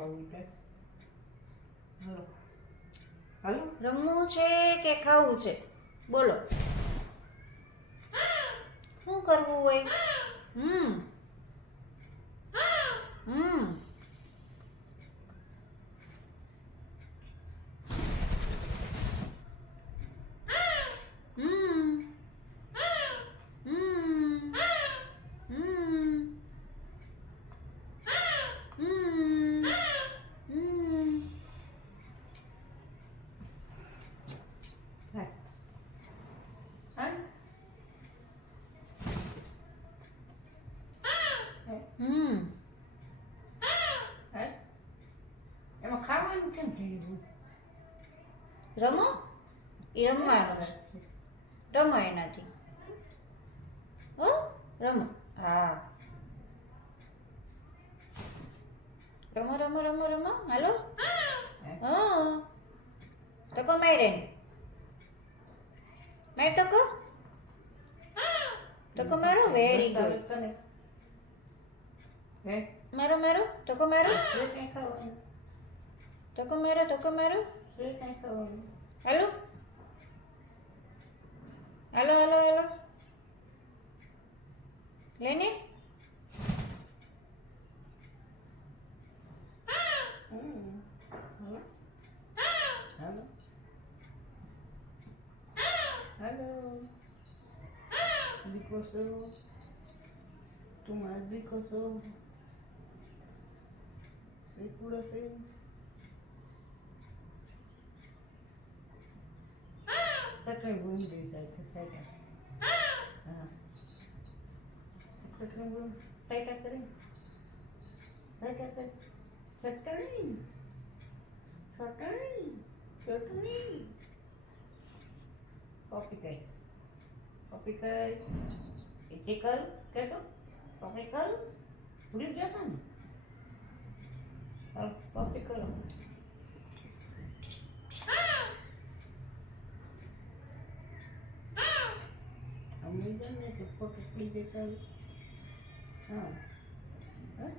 ખાવું કે હાલો હાલો રમવું છે કે ખાવું છે બોલો શું કરવું હોય હમ હમ હમ હમ હમ હમ હમ હા હા હમ હા એમાં ખાવાનું કેમ થયું રમો એ રમવાનું છે રમો એનાથી હો રમો હા રમો રમો રમો રમો હાલો હા તકો મારે માર તકો મારો વેરી ગુડ હે મારો મારો તકો મારો સ્વીટ નહીં ખાવાનું તકો મારો સ્વીટ નહીં ખાવાનું હાલો હાલો હાલો હાલો લેને હાલો હાલો હાલો દીકો છો તું મારો દીકો છો દીકુડો છે ચટણી બૂંદી જાય છે સાઈટા હા ચટણી બૂંદ સાઈટા કરી સાઈટા કરી ચટણી ચટણી ચટણી કોપી કઈ એટલે કરું કેતો કોપી કરું ભૂલી ગયા છો ને હા કોપી કરો અમે જાણે કે ફોટો પડી દેતા હા હા